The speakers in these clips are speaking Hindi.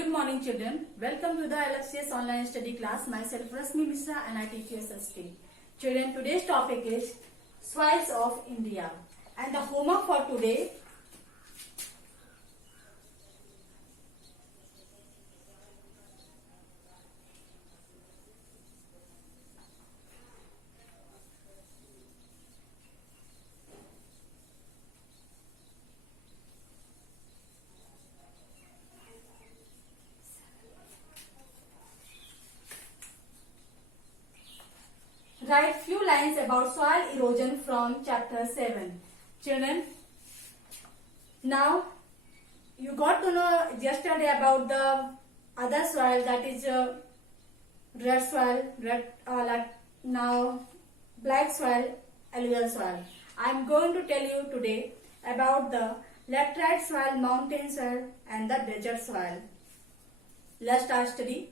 Good morning, children. Welcome to the LFCS online study class. Myself Rasmi Misra and I teach you SST. Children, today's topic is soils of India. And the homework for today, write few lines about soil erosion from chapter 7. Children, now you got to know yesterday about the other soil, that is red soil, now black soil, alluvial soil. I am going to tell you today about the laterite soil, mountain soil and the desert soil. Let's start study.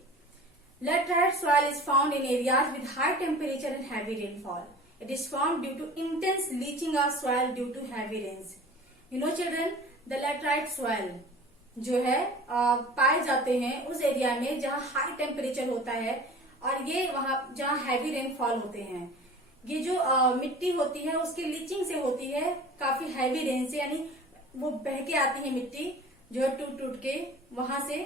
Laterite soil is found in areas with high temperature and heavy rainfall. It is formed due to intense leaching of soil due to heavy rains. You know children, the laterite soil जो है पाए जाते हैं उस एरिया में जहाँ हाई टेम्परेचर होता है और ये वहाँ जहाँ हैवी रेनफॉल होते हैं. ये जो मिट्टी होती है उसकी लीचिंग से होती है काफी हैवी रेन से, यानी वो बह के आती है मिट्टी जो है टूट टूट के वहां से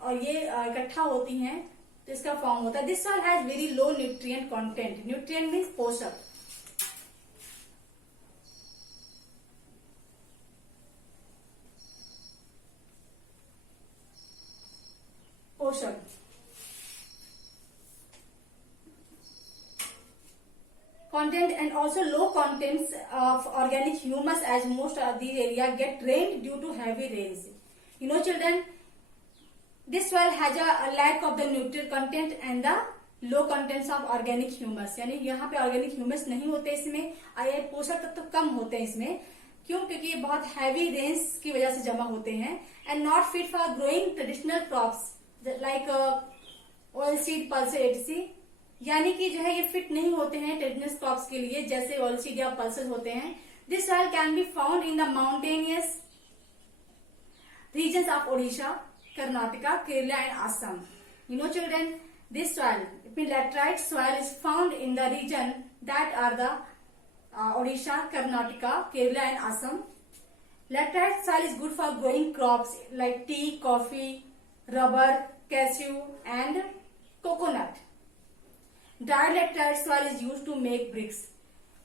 और ये इकट्ठा होती हैं तो इसका फॉर्म होता है. This soil has very low nutrient content. Nutrient means पोषक. पोषक content and also low contents of organic humus as most of these area get drained due to heavy rains. You know children, this soil has a lack of the nutrient content and the low contents of organic humus. यानी यहाँ पे organic humus नहीं होते इसमें और ये पोषक तत्व कम होते हैं इसमें. क्यों? क्योंकि ये बहुत हैवी रेन्स की वजह से जमा होते हैं. And not fit for growing traditional crops like oil seed pulses Etsy. यानी कि जो है ये फिट नहीं होते हैं ट्रेडिशनल क्रॉप्स के लिए जैसे ऑयल सीड या पल्सेस होते हैं. This soil can be found in the mountainous regions of Odisha, Karnataka, Kerala and Assam. You know children, this soil, laterite soil is found in the region that are the Odisha, Karnataka, Kerala and Assam. Laterite soil is good for growing crops like tea, coffee, rubber, cashew and coconut. Dry laterite soil is used to make bricks.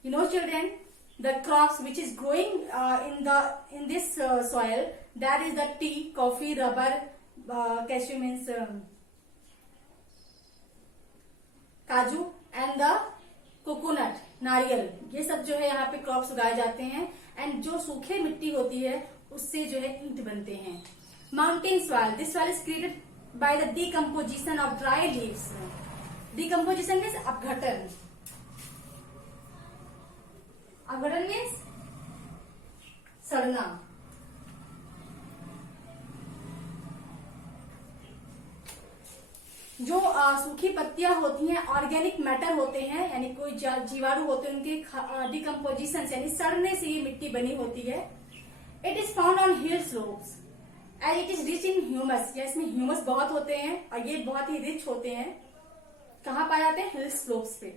You know children, the crops which is growing in this soil, that is the tea, coffee, rubber, cashew means काजू एंड द कोकोनट, नारियल. ये सब जो है यहाँ पे क्रॉप्स उगाए जाते हैं. एंड जो सूखे मिट्टी होती है उससे जो है ईंट बनते हैं. Mountain soil, this soil is created by the decomposition of dry leaves. Decomposition means अपघटन. अपघटन मीन्स सड़ना. जो सूखी पत्तियां होती हैं ऑर्गेनिक मैटर होते हैं, यानी कोई जीवाणु होते हैं, उनके डिकम्पोजिशन यानी सड़ने से ये मिट्टी बनी होती है. It is found on hill slopes as it is rich in humus. या इसमें ह्यूमस बहुत होते हैं और ये बहुत ही रिच होते हैं. कहाँ पाए जाते हैं? हिल स्लोप्स पे.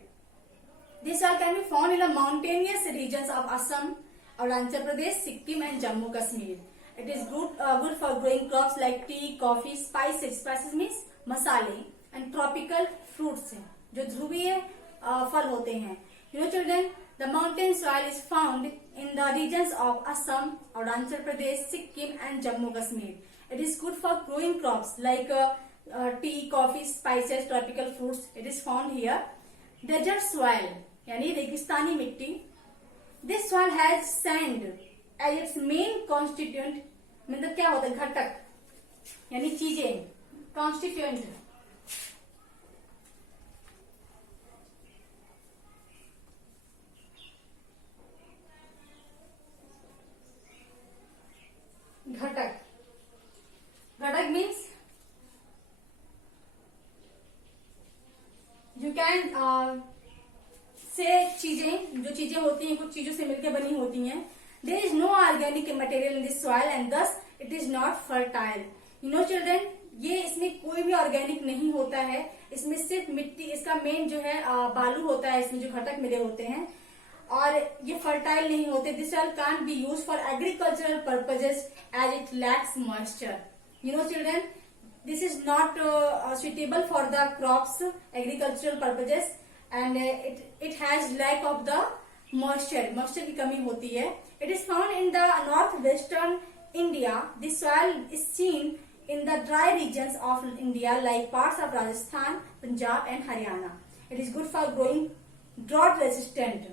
This soil can be found in the mountainous regions of Assam, Arunachal Pradesh, Sikkim and Jammu Kashmir. It is good for growing crops like tea, coffee, spices. Spices means masale and tropical fruits हैं जो ध्रुवीय फल होते हैं. You know children, the mountain soil is found in the regions of Assam, Arunachal Pradesh, Sikkim and Jammu Kashmir. It is good for growing crops like tea, coffee, spices, tropical fruits. It is found here. Desert soil यानी रेगिस्तानी मिट्टी. This soil has sand as its main constituent. मतलब क्या होता है? घटक यानी चीजें. कॉन्स्टिट्यूएंट घटक. घटक मीन्स यू कैन से चीजें, जो चीजें होती हैं कुछ चीजों से मिलकर बनी होती हैं. There is no organic material in this soil and thus it is not fertile. You know children, ये इसमें कोई भी ऑर्गेनिक नहीं होता है, इसमें सिर्फ मिट्टी, इसका मेन जो है बालू होता है, इसमें जो घटक मिले होते हैं, और ये फर्टाइल नहीं होते. This soil can't be use for agricultural purposes as it lacks moisture. You know children, this is not suitable for the crops agricultural purposes, and it has lack of the moisture की कमी होती है. It is found in the northwestern India. The soil is seen in the dry regions of India like parts of Rajasthan, Punjab and Haryana. It is good for growing drought resistant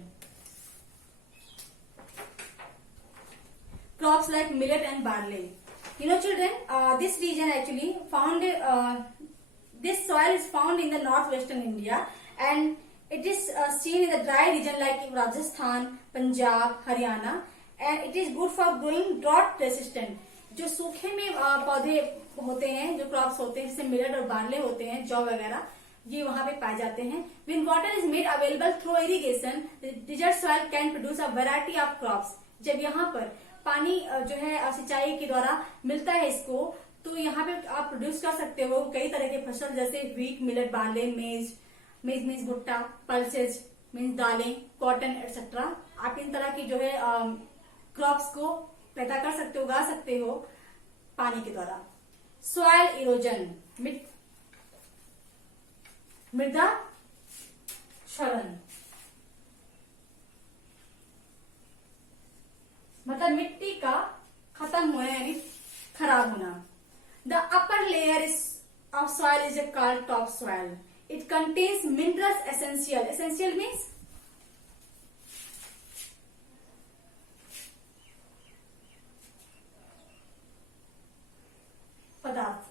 crops like millet and barley. You know children, this region actually found, this soil is found in the northwestern India, and it is seen in the dry region like Rajasthan, Punjab, Haryana, and it is good for growing drought resistant. जो सूखे में पौधे होते हैं, जो क्रॉप्स होते हैं, जैसे मिलेट और बार्ले होते हैं, जौ वगैरह, ये वहां पे पाए जाते हैं. When water is made available through irrigation, the desert soil can produce a variety of crops. जब यहाँ पर पानी जो है सिंचाई के द्वारा मिलता है इसको, तो यहाँ पे आप प्रोड्यूस कर सकते हो कई तरह के फसल, जैसे व्हीट, मिलेट, बार्ले, मेज मीन्स भुट्टा, पल्सेज मीन्स दालें, कॉटन एटसेट्रा. आप इन तरह की जो है क्रॉप्स को पैदा कर सकते हो, उगा सकते हो पानी के द्वारा. सॉइल इरोजन, मृदा क्षरण, मतलब मिट्टी का खत्म होना यानी खराब होना. The upper layer of soil is called top soil. It contains minerals essential. Essential means पदार्थ.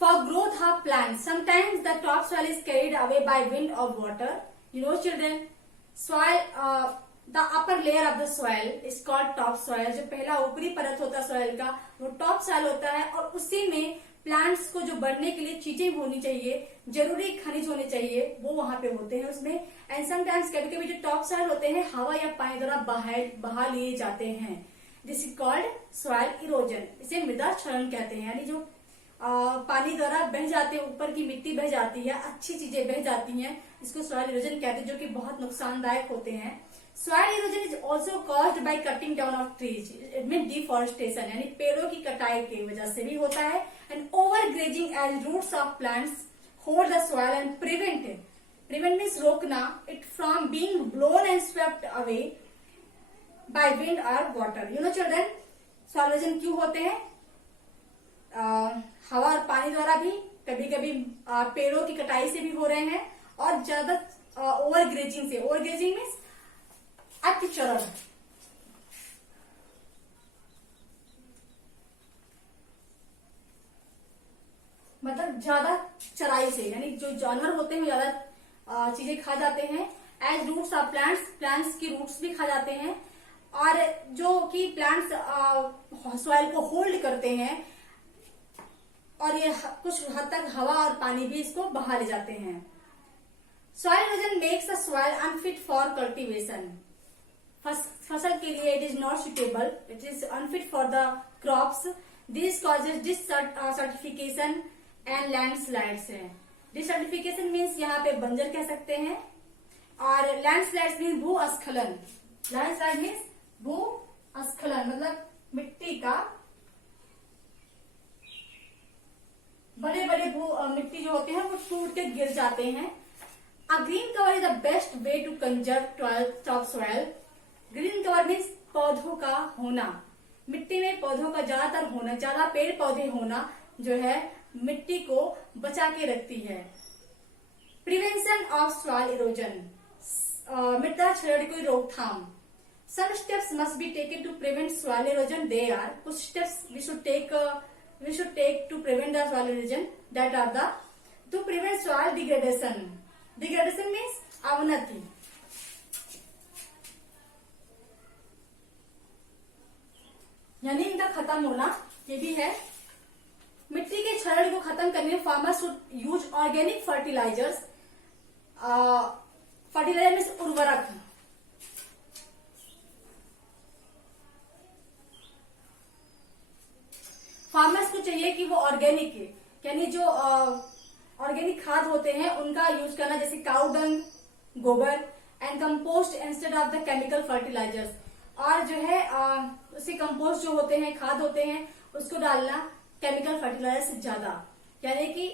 For growth of plants, sometimes the top soil is carried away by wind or water. You know children, soil, the upper layer of the soil is called top soil. जो पहला ऊपरी परत होता है सॉइल का, वो टॉप सॉइल होता है, और उसी में प्लांट्स को जो बढ़ने के लिए चीजें होनी चाहिए, जरूरी खनिज होने चाहिए, वो वहां पे होते हैं उसमें. एंड समटाइम्स कभी कभी जो टॉप सॉइल होते हैं हवा या पानी द्वारा बहा लिए जाते हैं. This is called soil erosion. इसे मृदा क्षरण कहते हैं, यानी जो पानी द्वारा बह जाते हैं, ऊपर की मिट्टी बह जाती है, अच्छी चीजें बह जाती हैं, इसको सॉइल इरोजन कहते हैं, जो कि बहुत नुकसानदायक होते हैं. Soil erosion is also caused by cutting down of trees. It mean deforestation, यानी पेड़ों की कटाई की वजह से भी होता है. And over grazing as roots of plants hold the soil and prevent means रोकना, it from being blown and swept away by wind और water. You know children, soil erosion क्यों होते हैं? हवा और पानी द्वारा भी, कभी कभी पेड़ों की कटाई से भी हो रहे हैं, और ज्यादा ओवर ग्रेजिंग से. ओवर ग्रेजिंग मीन्स अतिचरण. मतलब ज्यादा चराई से, यानी जो जानवर होते हैं ज्यादा चीजें खा जाते हैं. एज रूट्स ऑफ प्लांट्स की रूट्स भी खा जाते हैं, और जो कि प्लांट्स सॉइल को होल्ड करते हैं, और ये कुछ हद तक हवा और पानी भी इसको बहा ले जाते हैं. Soil erosion makes the soil unfit for cultivation. फसल के लिए it is not suitable, it is unfit for the crops. This causes desertification and landslides है. डिसर्टिफिकेशन मीन्स यहाँ पे बंजर कह सकते हैं, और लैंडस्लाइड्स मीन्स भूस्खलन. लैंडस्लाइड मीन्स भूस्खलन, मतलब मिट्टी का बड़े बड़े मिट्टी जो होते हैं वो टूट के गिर जाते हैं. A green cover is the best way to conserve top soil. Green cover means पौधों का होना, मिट्टी में पौधों का ज्यादातर होना, ज्यादा पेड़ पौधे होना जो है मिट्टी को बचा के रखती है. प्रिवेंशन ऑफ सॉइल इरोजन, मृदा क्षरण की रोकथाम. Some steps must be taken to prevent soil erosion. They are, कुछ steps we should take to prevent the soil erosion. That are the, to prevent soil degradation. Degradation means अवनति. यानी इनका खत्म होना, ये भी है. मिट्टी के क्षरण को खत्म करने में farmers should use organic fertilisers. Fertiliser means उर्वरक. फार्मर्स को चाहिए कि वो ऑर्गेनिक यानी जो ऑर्गेनिक खाद होते हैं उनका यूज करना, जैसे cow dung, gobar and compost instead of the chemical fertilisers. और जो है उसी कंपोस्ट जो होते हैं, खाद होते हैं, उसको डालना केमिकल फर्टिलाइजर से ज्यादा। यानी कि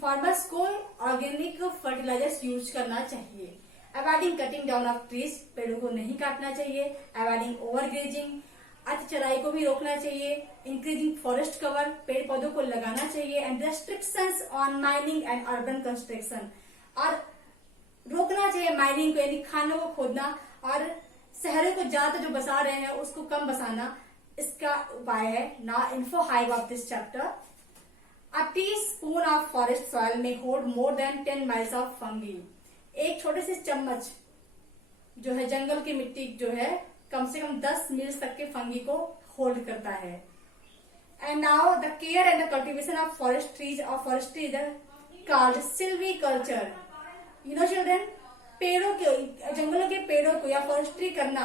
फार्मर्स को ऑर्गेनिक फर्टिलाइजर्स यूज करना चाहिए। Avoiding cutting down of trees, पेड़ों को नहीं काटना चाहिए। अवॉइडिंग ओवर ग्रेजिंग, अति चराई को भी रोकना चाहिए। इंक्रीजिंग फॉरेस्ट कवर, पेड़ पौधों को लगाना चाहिए। And restrictions on mining and urban construction, और रोकना चाहिए माइनिंग को, यानी खानों को खोदना, और शहरों को ज्यादा जो बसा रहे हैं उसको कम बसाना, इसका उपाय है। Now info hive of this chapter. A teaspoon of forest soil may hold more than 10 miles of fungi. एक छोटे से चम्मच जो है जंगल की मिट्टी जो है कम से कम 10 मील तक के फंगी को होल्ड करता है। And now the care and the cultivation of forest trees और forestry is called silviculture. You know children, पेड़ों के, जंगलों के पेड़ों को या फॉरेस्ट्री करना,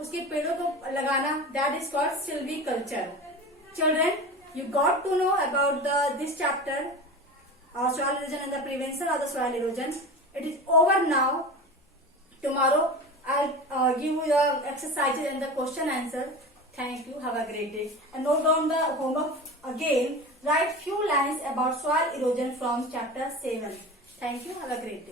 उसके पेड़ों को लगाना, that is called silviculture. Children, you got to know about this chapter, soil erosion and the prevention of the soil erosion. It is over now. Tomorrow I'll give you the exercises and the question answer. Thank you. Have a great day. And note down the homework again. Write few lines about soil erosion from chapter 7. Thank you. Have a great day.